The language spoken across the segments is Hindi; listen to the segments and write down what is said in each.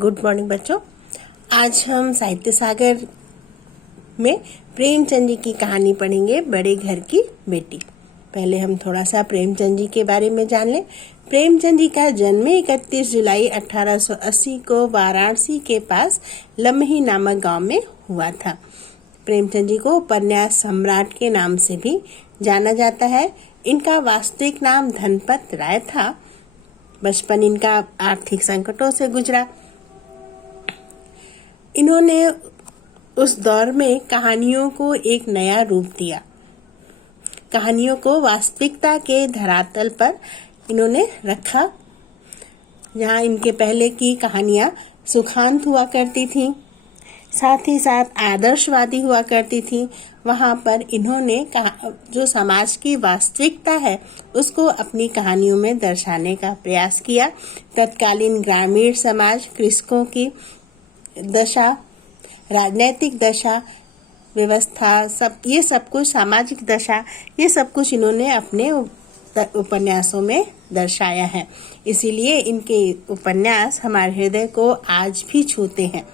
गुड मॉर्निंग बच्चों। आज हम साहित्य सागर में प्रेमचंद जी की कहानी पढ़ेंगे, बड़े घर की बेटी। पहले हम थोड़ा सा प्रेमचंद जी के बारे में जान लें। प्रेमचंद जी का जन्म 31 जुलाई 1880 को वाराणसी के पास लम्ही नामक गांव में हुआ था। प्रेमचंद जी को उपन्यास सम्राट के नाम से भी जाना जाता है। इनका वास्तविक नाम धनपत राय था। बचपन इनका आर्थिक संकटों से गुजरा। इन्होंने उस दौर में कहानियों को एक नया रूप दिया। कहानियों को वास्तविकता के धरातल पर इन्होंने रखा। जहाँ इनके पहले की कहानियाँ सुखांत हुआ करती थी, साथ ही साथ आदर्शवादी हुआ करती थी, वहाँ पर इन्होंने जो समाज की वास्तविकता है उसको अपनी कहानियों में दर्शाने का प्रयास किया। तत्कालीन ग्रामीण समाज, कृषकों की दशा, राजनैतिक दशा, व्यवस्था, सब कुछ, सामाजिक दशा, ये सब कुछ इन्होंने अपने उपन्यासों में दर्शाया है। इसीलिए इनके उपन्यास हमारे हृदय को आज भी छूते हैं।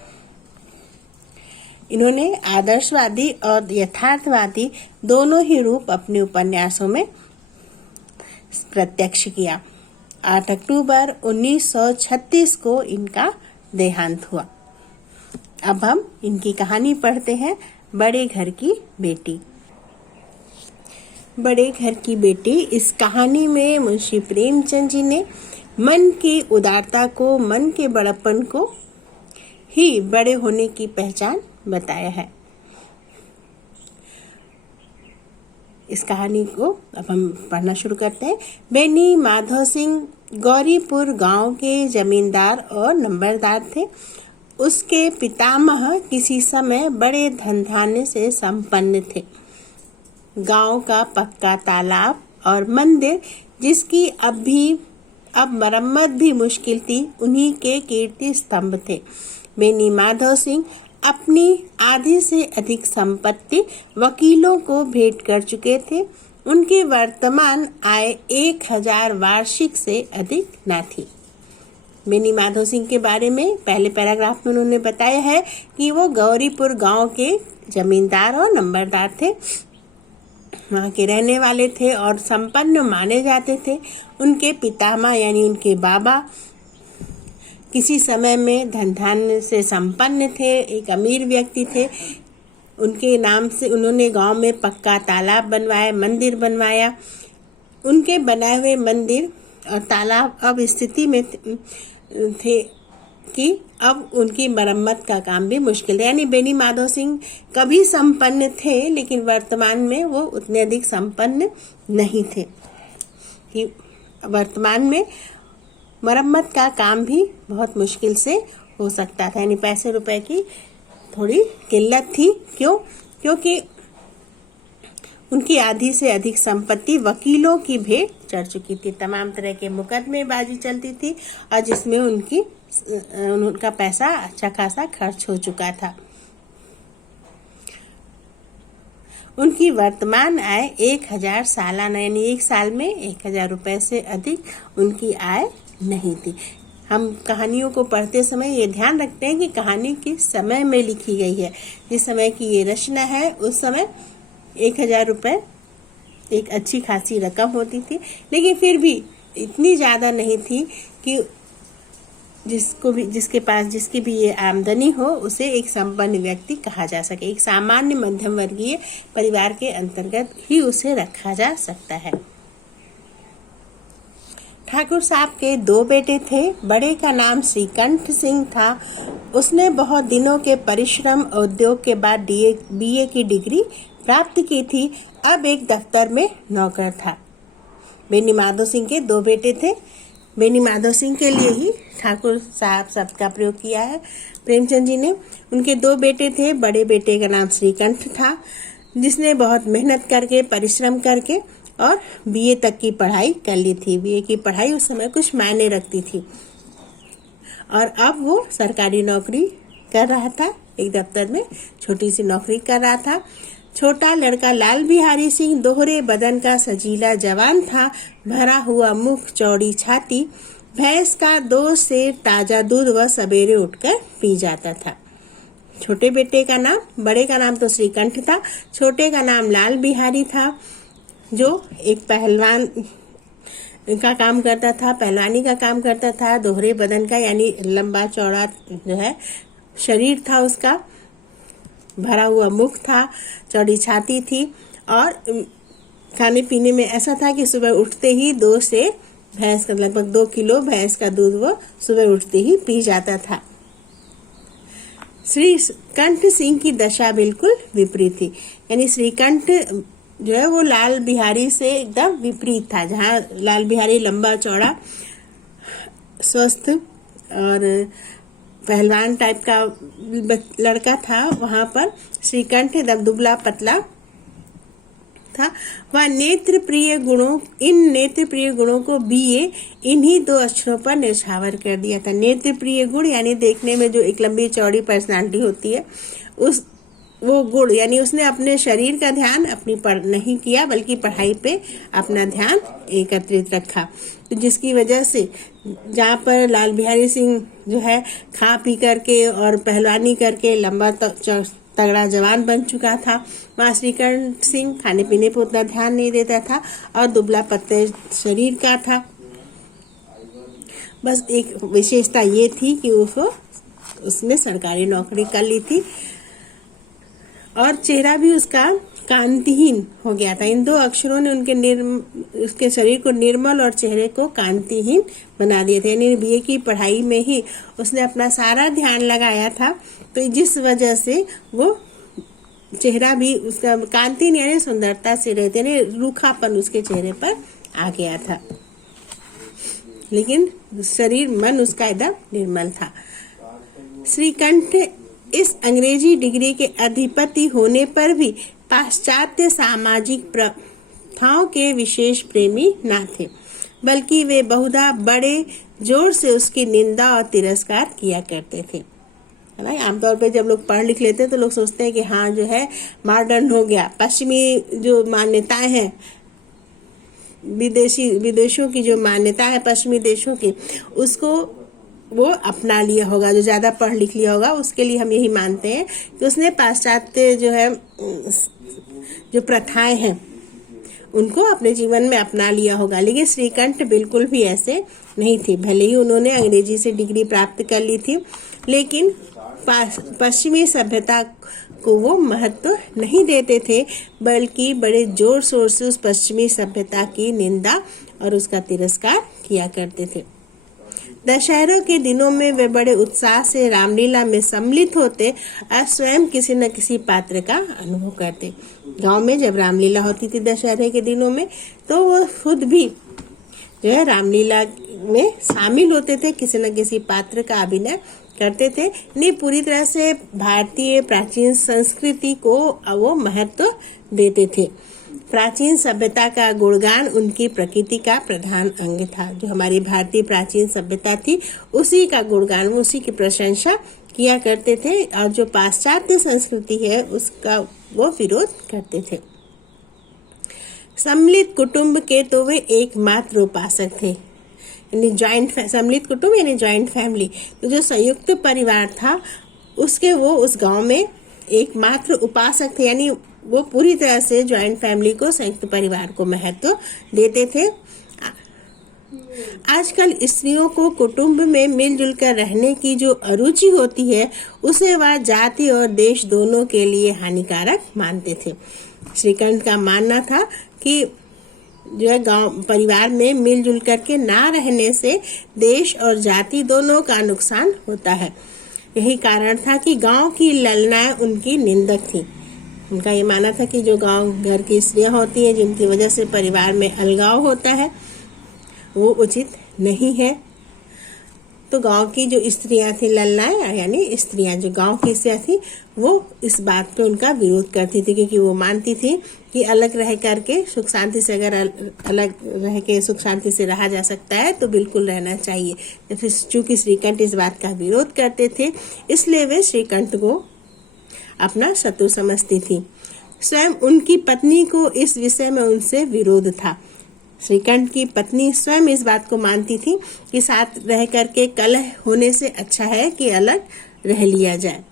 इन्होंने आदर्शवादी और यथार्थवादी दोनों ही रूप अपने उपन्यासों में प्रत्यक्ष किया। 8 अक्टूबर 1936 को इनका देहांत हुआ। अब हम इनकी कहानी पढ़ते हैं, बड़े घर की बेटी। बड़े घर की बेटी इस कहानी में मुंशी प्रेमचंद जी ने मन की उदारता को, मन के बड़प्पन को ही बड़े होने की पहचान बताया है। इस कहानी को अब हम पढ़ना शुरू करते हैं। बेनी माधव सिंह गौरीपुर गांव के जमींदार और नंबरदार थे। उसके पितामह किसी समय बड़े धन-धान्य से संपन्न थे। गांव का पक्का तालाब और मंदिर, जिसकी अब मरम्मत भी मुश्किल थी, उन्हीं के कीर्ति स्तंभ थे। बेनी माधव सिंह अपनी आधी से अधिक संपत्ति वकीलों को भेंट कर चुके थे। उनकी वर्तमान आय 1000 वार्षिक से अधिक न थी। बेनी माधव सिंह के बारे में पहले पैराग्राफ में उन्होंने बताया है कि वो गौरीपुर गांव के जमींदार और नंबरदार थे, वहाँ के रहने वाले थे और संपन्न माने जाते थे। उनके पितामह यानी उनके बाबा किसी समय में धन-धान्य से संपन्न थे, एक अमीर व्यक्ति थे। उनके नाम से उन्होंने गांव में पक्का तालाब बनवाया, मंदिर बनवाया। उनके बनाए हुए मंदिर और तालाब अब स्थिति में थे कि अब उनकी मरम्मत का काम भी मुश्किल है। यानी बेनी माधव सिंह कभी संपन्न थे, लेकिन वर्तमान में वो उतने अधिक संपन्न नहीं थे कि वर्तमान में मरम्मत का काम भी बहुत मुश्किल से हो सकता था। यानी पैसे रुपए की थोड़ी किल्लत थी। क्योंकि उनकी आधी से अधिक संपत्ति वकीलों की भेंट चढ़ चुकी थी। तमाम तरह के मुकदमेबाजी चलती थी और जिसमें उनका पैसा अच्छा खासा खर्च हो चुका था। उनकी वर्तमान आय 1000 सालाना, यानी एक साल में 1000 रुपए से अधिक उनकी आय नहीं थी। हम कहानियों को पढ़ते समय ये ध्यान रखते हैं कि कहानी किस समय में लिखी गई है। जिस समय की ये रचना है उस समय 1000 रुपए एक अच्छी खासी रकम होती थी, लेकिन फिर भी इतनी ज़्यादा नहीं थी कि जिसकी भी ये आमदनी हो उसे एक संपन्न व्यक्ति कहा जा सके। एक सामान्य मध्यम वर्गीय परिवार के अंतर्गत ही उसे रखा जा सकता है। ठाकुर साहब के 2 बेटे थे। बड़े का नाम श्रीकंठ सिंह था। उसने बहुत दिनों के परिश्रम और उद्योग के बाद BA की डिग्री प्राप्त की थी। अब एक दफ्तर में नौकर था। बेनी माधव सिंह के 2 बेटे थे। बेनी माधव सिंह के लिए ही ठाकुर साहब शब्द का प्रयोग किया है प्रेमचंद जी ने। उनके 2 बेटे थे। बड़े बेटे का नाम श्रीकंठ था, जिसने बहुत मेहनत करके, परिश्रम करके और BA तक की पढ़ाई कर ली थी। BA की पढ़ाई उस समय कुछ मायने रखती थी और अब वो सरकारी नौकरी कर रहा था। एक दफ्तर में छोटी सी नौकरी कर रहा था। छोटा लड़का लाल बिहारी सिंह दोहरे बदन का सजीला जवान था। भरा हुआ मुख, चौड़ी छाती, भैंस का 2 सेर ताजा दूध वह सवेरे उठकर पी जाता था। छोटे बेटे का नाम, बड़े का नाम तो श्रीकंठ था, छोटे का नाम लाल बिहारी था, जो एक पहलवान का काम करता था, पहलवानी का काम करता था, दोहरे बदन का यानी लंबा चौड़ा जो है शरीर था उसका, भरा हुआ मुख था, चौड़ी छाती थी और खाने पीने में ऐसा था कि सुबह उठते ही 2 से भैंस का लगभग 2 किलो भैंस का दूध वो सुबह उठते ही पी जाता था। श्रीकंठ सिंह की दशा बिल्कुल विपरीत थी, यानी श्रीकंठ जो है वो लाल बिहारी से एकदम विपरीत था। जहाँ लाल बिहारी लंबा चौड़ा स्वस्थ और पहलवान टाइप का लड़का था, वहाँ पर श्रीकंठ एकदम दुबला पतला था। वह इन नेत्र प्रिय गुणों को बीए इन्हीं 2 अक्षरों पर न्यौछावर कर दिया था। नेत्र प्रिय गुण यानी देखने में जो एक लंबी चौड़ी पर्सनालिटी होती है, वो गुण यानी उसने अपने शरीर का ध्यान अपनी नहीं किया, बल्कि पढ़ाई पे अपना ध्यान एकत्रित रखा। तो जिसकी वजह से जहाँ पर लाल बिहारी सिंह जो है खा पी करके और पहलवानी करके लंबा तगड़ा जवान बन चुका था, वहाँ श्रीकंठ सिंह खाने पीने पर उतना ध्यान नहीं देता था और दुबला पतले शरीर का था। बस एक विशेषता ये थी कि उसने सरकारी नौकरी कर ली थी और चेहरा भी उसका कांतिहीन हो गया था। इन 2 अक्षरों ने उसके शरीर को निर्मल और चेहरे को कांतिहीन बना दिए थे। यानी बीए की पढ़ाई में ही उसने अपना सारा ध्यान लगाया था, तो जिस वजह से वो चेहरा भी उसका कांतिहीन यानी सुंदरता से रहते, यानी रूखापन उसके चेहरे पर आ गया था, लेकिन शरीर मन उसका एकदम निर्मल था। श्रीकंठ इस अंग्रेजी डिग्री के अधिपति होने पर भी पाश्चात्य सामाजिक प्रथाओं के विशेष प्रेमी न थे, बल्कि वे बहुधा बड़े जोर से उसकी निंदा और तिरस्कार किया करते थे। आमतौर पे जब लोग पढ़ लिख लेते हैं तो लोग सोचते हैं कि हाँ जो है मॉडर्न हो गया, पश्चिमी जो मान्यताएं हैं, विदेशों की जो मान्यता है पश्चिमी देशों की, उसको वो अपना लिया होगा। जो ज्यादा पढ़ लिख लिया होगा उसके लिए हम यही मानते हैं कि उसने पाश्चात्य जो है जो प्रथाएं हैं उनको अपने जीवन में अपना लिया होगा। लेकिन श्रीकंठ बिल्कुल भी ऐसे नहीं थे। भले ही उन्होंने अंग्रेजी से डिग्री प्राप्त कर ली थी, लेकिन पश्चिमी सभ्यता को वो महत्व नहीं देते थे, बल्कि बड़े जोर शोर से उस पश्चिमी सभ्यता की निंदा और उसका तिरस्कार किया करते थे। दशहरा के दिनों में वे बड़े उत्साह से रामलीला में सम्मिलित होते और स्वयं किसी न किसी पात्र का अनुभव करते। गांव में जब रामलीला होती थी दशहरे के दिनों में, तो वो खुद भी जो है रामलीला में शामिल होते थे, किसी न किसी पात्र का अभिनय करते थे। नहीं, पूरी तरह से भारतीय प्राचीन संस्कृति को वो महत्व देते थे। प्राचीन सभ्यता का गुणगान उनकी प्रकृति का प्रधान अंग था। जो हमारी भारतीय प्राचीन सभ्यता थी उसी का गुणगान, उसी की प्रशंसा किया करते थे, और जो पाश्चात्य संस्कृति है उसका वो विरोध करते थे। सम्मिलित कुटुंब के तो वे एकमात्र उपासक थे, यानी सम्मिलित कुटुंब यानी जॉइंट फैमिली। तो जो संयुक्त परिवार था उसके वो उस गांव में एकमात्र उपासक थे, यानी वो पूरी तरह से जॉइंट फैमिली को, संयुक्त परिवार को महत्व देते थे। आजकल स्त्रियों को कुटुंब में मिलजुल कर रहने की जो अरुचि होती है उसे वह जाति और देश दोनों के लिए हानिकारक मानते थे। श्रीकंठ का मानना था कि जो है गांव परिवार में मिलजुल करके ना रहने से देश और जाति दोनों का नुकसान होता है। यही कारण था कि गांव की ललनाएं उनकी निंदक थी। उनका ये मानना था कि जो गांव घर की स्त्रियां होती हैं जिनकी वजह से परिवार में अलगाव होता है वो उचित नहीं है। तो गांव की जो स्त्रियां थी ललनाएं यानी स्त्रियां, जो गांव की स्त्रियां थी वो इस बात पे उनका विरोध करती थी, क्योंकि वो मानती थी कि अलग रह करके सुख शांति से, अगर अलग रह के सुख शांति से रहा जा सकता है तो बिल्कुल रहना चाहिए। चूंकि श्रीकंठ इस बात का विरोध करते थे इसलिए वे श्रीकंठ को अपना शत्रु समझती थी। स्वयं उनकी पत्नी को इस विषय में उनसे विरोध था। श्रीकंठ की पत्नी स्वयं इस बात को मानती थी कि साथ रह करके कलह होने से अच्छा है कि अलग रह लिया जाए।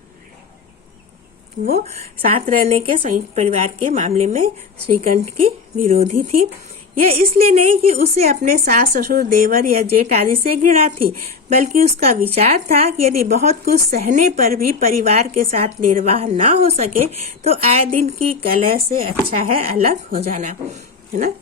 वो साथ रहने के संयुक्त परिवार के मामले में श्रीकंठ की विरोधी थी। यह इसलिए नहीं कि उसे अपने सास ससुर देवर या जेठ आदि से घृणा थी, बल्कि उसका विचार था कि यदि बहुत कुछ सहने पर भी परिवार के साथ निर्वाह ना हो सके तो आए दिन की कलह से अच्छा है अलग हो जाना, है ना।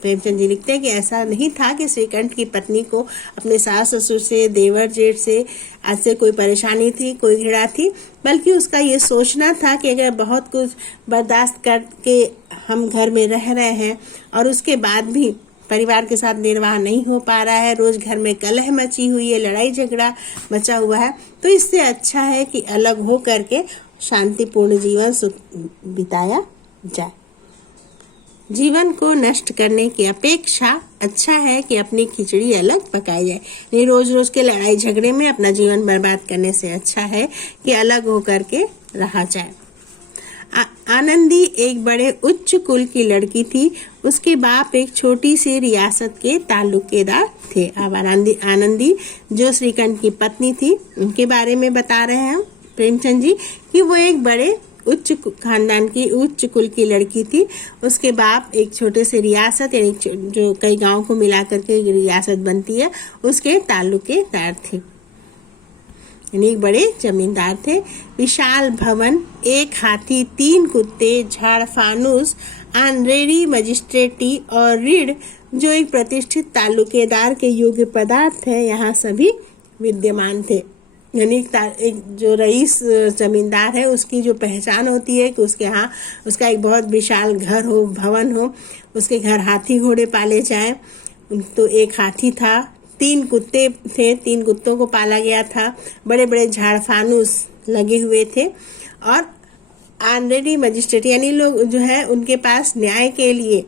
प्रेमचंद जी लिखते हैं कि ऐसा नहीं था कि श्रीकंठ की पत्नी को अपने सास ससुर से, देवर जेठ से आज से कोई परेशानी थी, कोई घृणा थी, बल्कि उसका ये सोचना था कि अगर बहुत कुछ बर्दाश्त करके हम घर में रह रहे हैं और उसके बाद भी परिवार के साथ निर्वाह नहीं हो पा रहा है, रोज घर में कलह मची हुई है, लड़ाई झगड़ा मचा हुआ है, तो इससे अच्छा है कि अलग हो करके शांतिपूर्ण जीवन बिताया जाए। जीवन को नष्ट करने की अपेक्षा अच्छा है कि अपनी खिचड़ी अलग पकाई जाए। नहीं, रोज रोज के लड़ाई झगड़े में अपना जीवन बर्बाद करने से अच्छा है कि अलग होकर के रहा जाए। आनंदी एक बड़े उच्च कुल की लड़की थी। उसके बाप एक छोटी सी रियासत के ताल्लुकेदार थे। अब आनंदी जो श्रीकंठ की पत्नी थी, उनके बारे में बता रहे हैं प्रेमचंद जी कि वो एक बड़े उच्च खानदान की, उच्च कुल की लड़की थी। उसके बाप एक छोटे से रियासत, यानी जो कई गांव को मिला करके रियासत बनती है, उसके ताल्लुकेदार थे, यानी एक बड़े जमींदार थे। विशाल भवन, एक हाथी, 3 कुत्ते, झाड़ फानूस, ऑनरेरी मजिस्ट्रेटी और रीढ़ जो एक प्रतिष्ठित ताल्लुकेदार के योग्य पदार्थ है, यहाँ सभी विद्यमान थे। यानी एक जो रईस जमींदार है उसकी जो पहचान होती है कि उसके यहाँ उसका एक बहुत विशाल घर हो, भवन हो, उसके घर हाथी घोड़े पाले जाएं। तो एक हाथी था, 3 कुत्ते थे, 3 कुत्तों को पाला गया था, बड़े बड़े झाड़ फानूस लगे हुए थे और ऑनरेडी मजिस्ट्रेट यानी लोग जो है उनके पास न्याय के लिए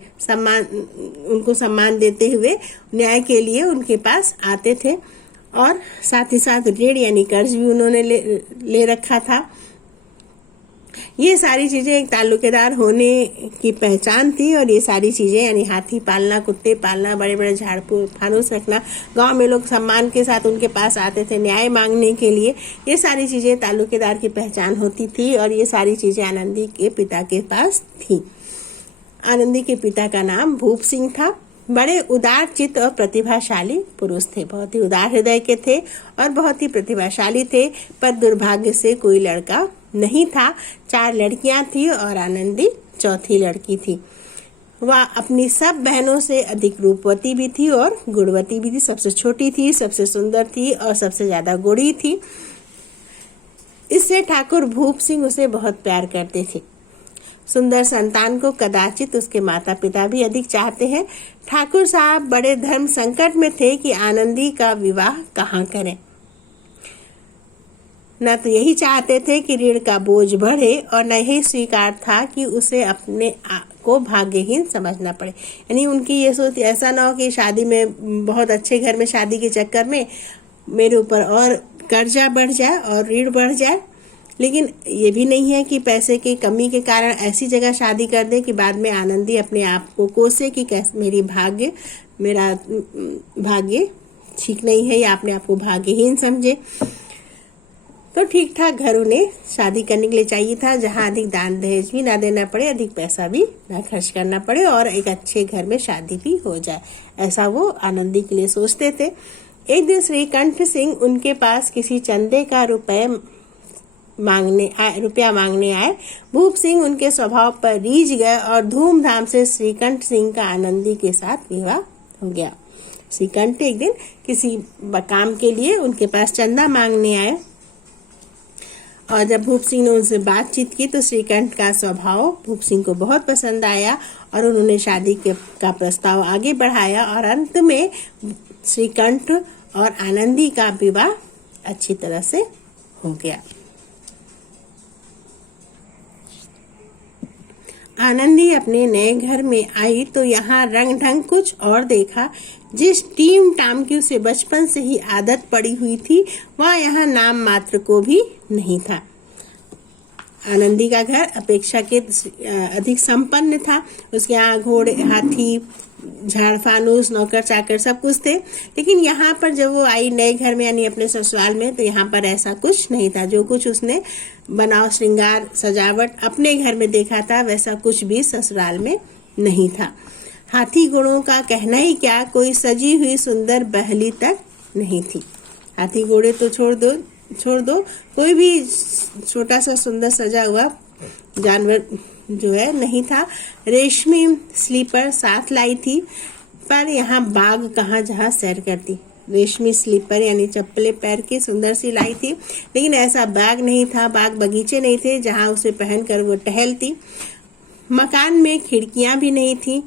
उनको सम्मान देते हुए न्याय के लिए उनके पास आते थे। और साथ ही साथ ऋण यानी कर्ज भी उन्होंने ले रखा था। ये सारी चीजें एक ताल्लुकेदार होने की पहचान थी। और ये सारी चीजें यानी हाथी पालना, कुत्ते पालना, बड़े बड़े झाड़ फानूस रखना, गांव में लोग सम्मान के साथ उनके पास आते थे न्याय मांगने के लिए, ये सारी चीजें ताल्लुकेदार की पहचान होती थी। और ये सारी चीजें आनंदी के पिता के पास थी। आनंदी के पिता का नाम भूप सिंह था। बड़े उदार चित्त और प्रतिभाशाली पुरुष थे, बहुत ही उदार हृदय के थे और बहुत ही प्रतिभाशाली थे। पर दुर्भाग्य से कोई लड़का नहीं था। 4 लड़कियां थी और आनंदी चौथी लड़की थी। वह अपनी सब बहनों से अधिक रूपवती भी थी और गुणवती भी थी। सबसे छोटी थी, सबसे सुंदर थी और सबसे ज्यादा गुणी थी। इससे ठाकुर भूप सिंह उसे बहुत प्यार करते थे। सुंदर संतान को कदाचित उसके माता पिता भी अधिक चाहते हैं। ठाकुर साहब बड़े धर्म संकट में थे कि आनंदी का विवाह कहाँ करें। न तो यही चाहते थे कि ऋण का बोझ बढ़े और न ही स्वीकार था कि उसे अपने को भाग्यहीन समझना पड़े। यानी उनकी ये सोच ऐसा ना हो कि शादी में, बहुत अच्छे घर में शादी के चक्कर में मेरे ऊपर और कर्जा बढ़ जाए और ऋण बढ़ जाए। लेकिन ये भी नहीं है कि पैसे की कमी के कारण ऐसी जगह शादी कर दे कि बाद में आनंदी अपने आप को कोसे कि मेरा भाग्य ठीक नहीं है या अपने आप को भाग्यहीन समझे। तो ठीक ठाक घर उन्हें शादी करने के लिए चाहिए था, जहाँ अधिक दान दहेज भी ना देना पड़े, अधिक पैसा भी ना खर्च करना पड़े और एक अच्छे घर में शादी भी हो जाए, ऐसा वो आनंदी के लिए सोचते थे। एक दिन श्रीकंठ सिंह उनके पास किसी चंदे का रुपया मांगने आए। भूप सिंह उनके स्वभाव पर रीझ गए और धूमधाम से श्रीकंठ सिंह का आनंदी के साथ विवाह हो गया। श्रीकंठ एक दिन किसी काम के लिए उनके पास चंदा मांगने आए और जब भूप सिंह ने उनसे बातचीत की तो श्रीकंठ का स्वभाव भूप सिंह को बहुत पसंद आया और उन्होंने शादी का प्रस्ताव आगे बढ़ाया और अंत में श्रीकंठ और आनंदी का विवाह अच्छी तरह से हो गया। आनंदी अपने नए घर में आई तो यहाँ रंग ढंग कुछ और देखा। जिस टीम टाम की उसे बचपन से ही आदत पड़ी हुई थी वह यहाँ नाम मात्र को भी नहीं था। आनंदी का घर अपेक्षाकृत अधिक संपन्न था। उसके यहाँ घोड़े, हाथी, झाड़ फानूस, नौकर चाकर सब कुछ थे। लेकिन यहाँ पर जब वो आई नए घर में यानी अपने ससुराल में, तो यहाँ पर ऐसा कुछ नहीं था। जो कुछ उसने बनाव, श्रृंगार, सजावट अपने घर में देखा था, वैसा कुछ भी ससुराल में नहीं था। हाथी घोड़ों का कहना ही क्या, कोई सजी हुई सुंदर बहली तक नहीं थी। हाथी घोड़े तो छोड़ दो, कोई भी छोटा सा सुंदर सजा हुआ जानवर जो है नहीं था। रेशमी स्लीपर साथ लाई थी, पर यहाँ बाग कहाँ जहाँ सैर करती। रेशमी स्लीपर यानी चप्पलें पैर की सुंदर सी लाई थी, लेकिन ऐसा बाग नहीं था, बाग बगीचे नहीं थे जहाँ उसे पहनकर वो टहलती। मकान में खिड़कियाँ भी नहीं थी,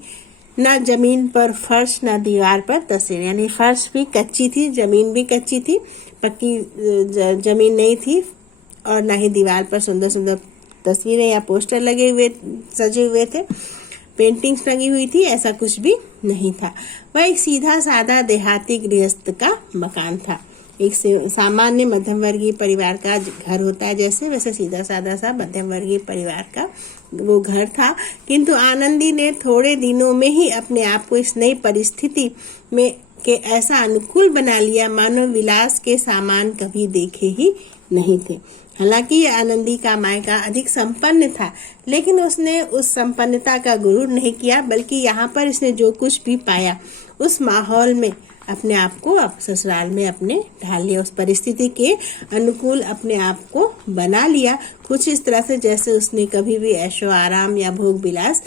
ना जमीन पर फर्श, ना दीवार पर तस्वीर, यानी फर्श भी कच्ची थी, जमीन भी कच्ची थी, पक्की जमीन नहीं थी, और ना ही दीवार पर सुंदर सुंदर तस्वीरें या पोस्टर लगे हुए सजे हुए थे, पेंटिंग्स लगी हुई थी, ऐसा कुछ भी नहीं था। वह एक सीधा साधा देहाती गृहस्थ का मकान था। एक सामान्य मध्यम वर्गीय परिवार का घर होता है जैसे, वैसे सीधा साधा सा मध्यम वर्गीय परिवार का वो घर था। किंतु आनंदी ने थोड़े दिनों में ही अपने आप को इस नई परिस्थिति में के ऐसा अनुकूल बना लिया मानो विलास के सामान कभी देखे ही नहीं थे। हालांकि आनंदी का मायका अधिक संपन्न था, लेकिन उसने उस संपन्नता का गुरूर नहीं किया, बल्कि यहाँ पर इसने जो कुछ भी पाया उस माहौल में अपने आप को ससुराल में अपने ढाल लिया, उस परिस्थिति के अनुकूल अपने आप को बना लिया, कुछ इस तरह से जैसे उसने कभी भी ऐशो आराम या भोग विलास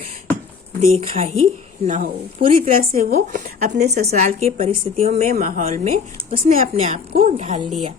देखा ही न हो। पूरी तरह से वो अपने ससुराल की परिस्थितियों में, माहौल में उसने अपने आप को ढाल लिया।